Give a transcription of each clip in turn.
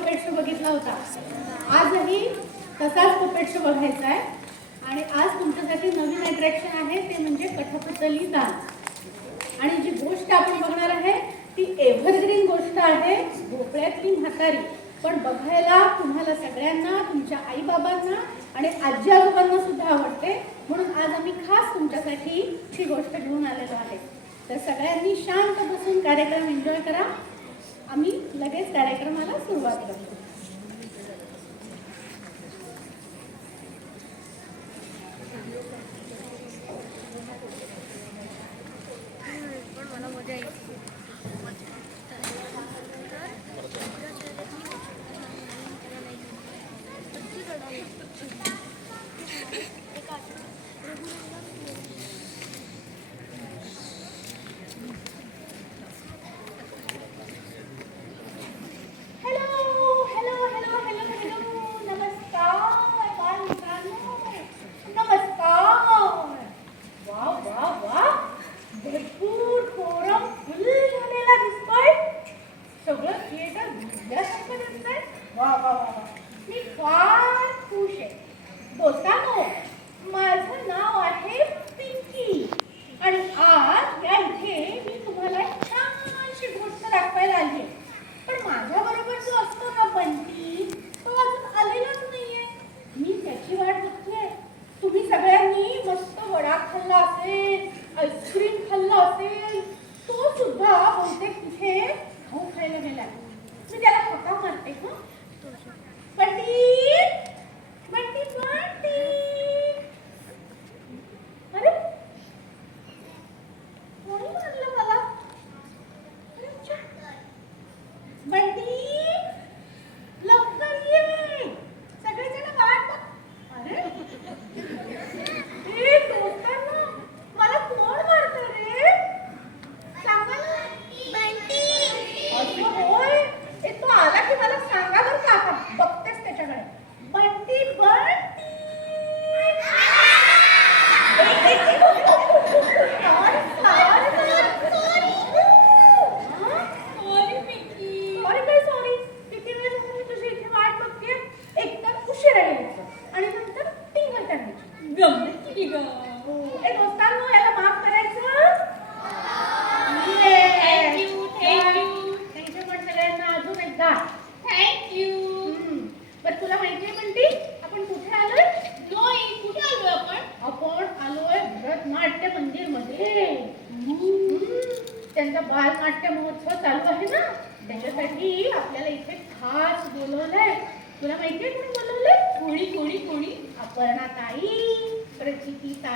पुपेट show बघितला होता. आजही तसाच पुपेट शो बघायचा आहे. आणि आज तुमच्यासाठी नवीन अट्रॅक्शन आहे ते म्हणजे कठपुतली दान. आणि जी गोष्ट आपण बघणार आहे ती एव्हरग्रीन गोष्ट आहे भोपळ्यातली म्हातारी. पण बघायला तुम्हाला सगळ्यांना तुमच्या आईबाबांना आणि आजी आजोबांना सुद्धा आवडते. म्हणून आज आम्ही खास तुमच्यासाठी ही गोष्ट घेऊन आलेलो आहे. तर सगळ्यांनी शांत बसून कार्यक्रम एन्जॉय करा. आम्ही लगेच कार्यक्रमाला सुरुवात करतो.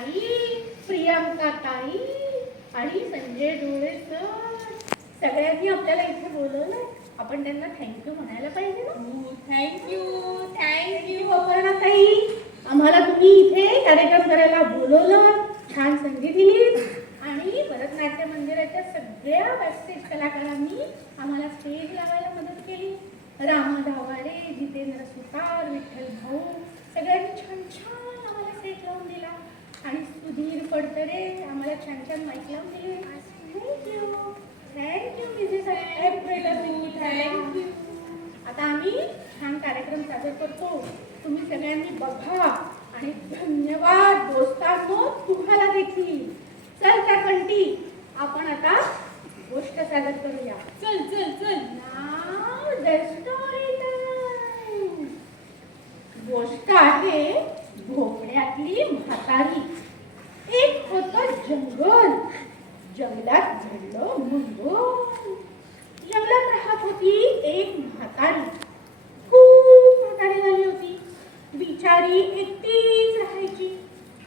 ताई प्रियांका ताई आणि संजय डोळे सर सगळ्यांनी आपल्याला इथे बोलवलंय. आपण त्यांना थँक्यू म्हणायला पाहिजे ना? थँक्यू अपर्णा ताई आम्हाला तुम्ही इथे कार्यक्रम करायला बोलवलं. छान संधी दिली. आणि भरतनाट्य मंदिराच्या सगळ्या बॅकस्टेज कलाकारांनी आम्हाला स्टेज लावायला मदत केली. रामा धावाडे जितेंद्र सुतार विठ्ठल भाऊ सगळ्यांनी छान छान आम्हाला सेट लावून दिला. आणि सुधीर पडतरे आम्हाला छान छान माईक लावून दिले. थँक्यू थँक्यू मिसेस थँक्यू आता आम्ही छान कार्यक्रम सादर करतो. तुम्ही सगळ्यांनी बघा. आणि धन्यवाद दोस्तांनो तुम्हाला देखील. चल त्या कंटी आपण आता गोष्ट सादर करूया. Now the story time. गोष्ट आहे घरातली म्हातारी. एक होत जंगल. जंगलात घडलं मंगल. जंगलात राहत होती एक म्हातारी. खूप म्हातारी झाली होती. बिचारी एकटीच राहायची.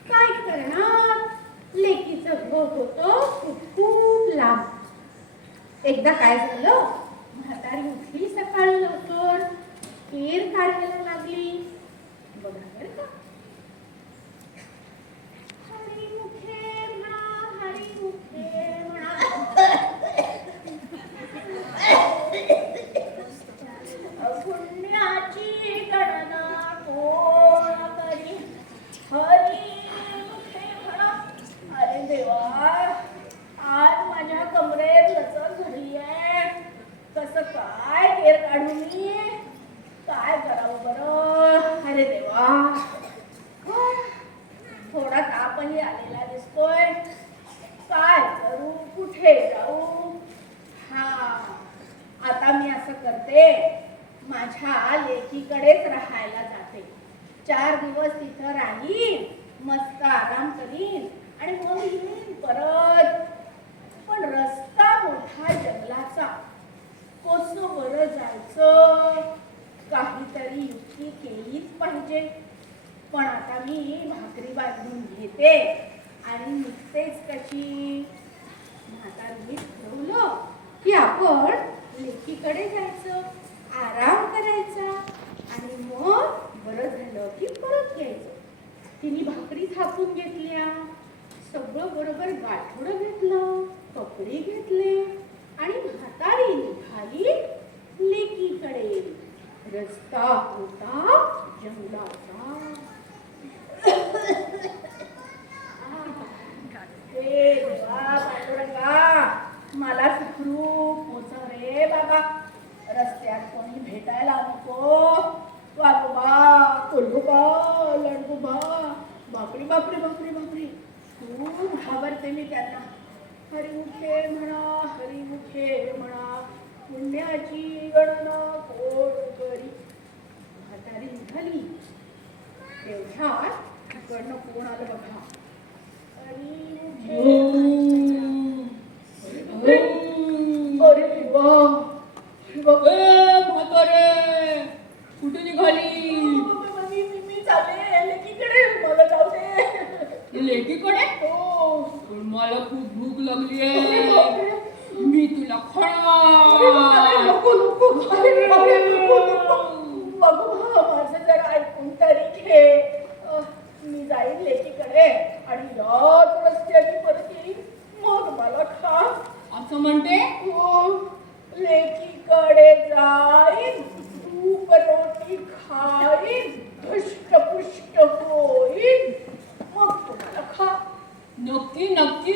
काय करणार? लेकीचं घर होतं खूप खूप लांब. एकदा काय झालं? म्हातारी उठली सकाळी लवकर केर काढायला लागली बघा बरं का हरी मुखे म्हणा हरी मुखे म्हणा पुण्याची गणना कोण करी हरी मुखे म्हणा अरे देवा आज माझ्या कमरेत लचक झाली आहे करते. माझ्या लेकीकडेच राहायला जाते. चार दिवस तिथं राहीन मस्त आराम करीन आणि मग येईन परत. पण रस्ता मोठा जंगलाचा. कसं बरं जायचं? काहीतरी युक्ती केलीच पाहिजे. पण आता मी भाकरी बांधून घेते आणि निघतेच कशी? म्हातारीने ठेवलं की आपण लेकीकडे जायचं आराम करायचा आणि मग बरं झालं की परत यायचं. तिने भाकरी थापून घेतल्या सगळं बरोबर गाठोडं घेतलं कपडे घेतले आणि म्हातारी निघाली लेकीकडे. रस्ता होता जंगलाचा. मला सुखरूप बाबा. रस्त्यात कोणी भेटायला नको. वागोबा कोल्गोबा लडगोबा बापरी बापरी बापरी बापरी. खूप घाबरते मी त्यांना. हरिमुखे म्हणा हरिमुखे म्हणा. पुण्याची गणना कोण करी? म्हातारी निघाली. तेवढ्यात इकडनं कोण आलं बघा? हरिमुखे कुठे निघाली मी मी मी चालले लेकीकडे मला जाऊ दे लेकीकडे हो मला खूप भूक लागली आहे बापरे. मी तुला अरे बापरे, खा नको नको अरे बापरे, नको नको बघू हा, माझं जरा ऐकून तरी घे अह, मी जाईन लेकीकडे आणि याच रस्त्याने परत येईन मग मला खा असं म्हणते हो लेकीकडे जाईन तूप रोटी खाईन धष्टपुष्ट होईन मग तुम्हाला खा नक्की नक्की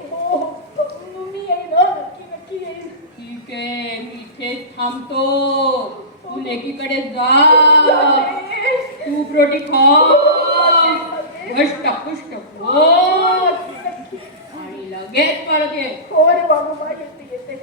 हो मी येईन हं, नक्की नक्की येईन ठीक आहे मी इथेच थांबतो तू लेकीकडे जा जाते. तूप रोटी खा घष्ट पुष्ट हो आणि लगेच परत ये हो रे बाबा येते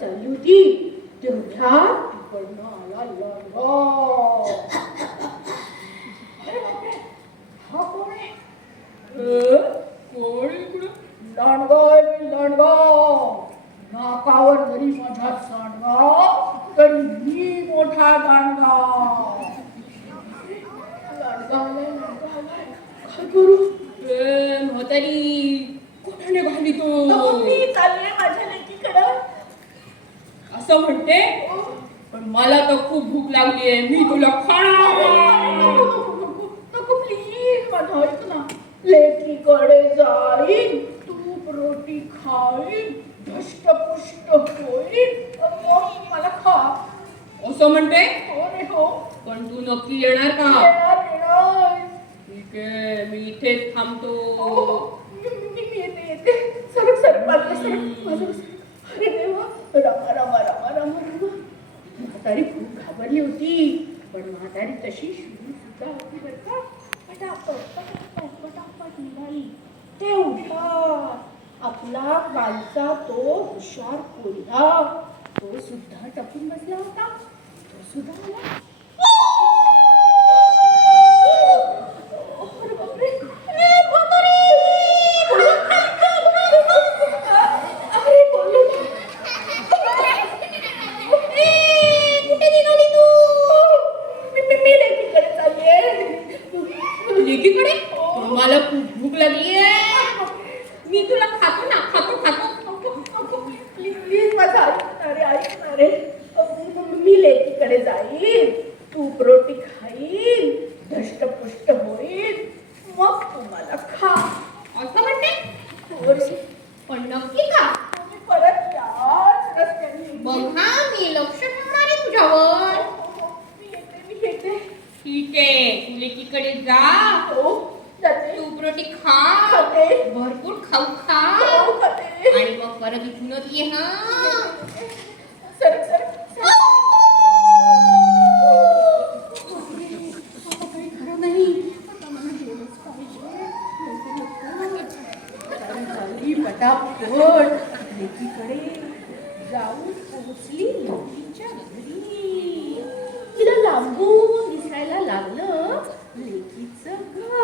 चालली होती तेवढ्या तिकडनं आला लंगो हा कोण आहे? कोण इकडं? मी नाकावर जरी माझा सांडगा तरी मी मोठा दांडगाव। लांडगावला लांडगावला काय करू? ए, म्हातारी कुठे निघाली अहो, तू? मी चालले माझ्या लेकीकडं. असं म्हणते पण मला तर खूप भूक लागली आहे मी तुला खाणार ना लेकीकडे जाईन तूप रोटी खाईन धष्टपुष्ट होईन मग मला खा असं म्हणते हो रे हो पण तू नक्की येणार का? ठीक आहे मी इथेच थांबतो. येते येते. सरक सरक माझं सरक माझं सरक. अरे देवा रामा रामा रामा रामा म्हातारी खूप घाबरली होती. पण म्हातारी तशी शुरू सुद्धा होती बरं का. पटापट पटापट पटापट निघाली. तेवढा आपला कालचा तो हुशार कोल्हा तो सुद्धा टपून बसला होता. तो सुद्धा आला. होईल तूप रोटी खाईल धष्टपुष्ट होईल मग तुम्हाला खा. असं म्हणते? पण नक्की का परत त्याच मी लक्ष ठेवणार आहे ठीक आहे लेकीकडे जा. हो जाते. तूप खा. खाते. भरपूर खाऊ खा. हो, खाते. आणि मग परत इथूनच ये हा. Sir sir. घड लेकीकडे जाऊन पोहोचली लेकीच्या घरी. तिला लांबून दिसायला लागलं. लेकीचं घर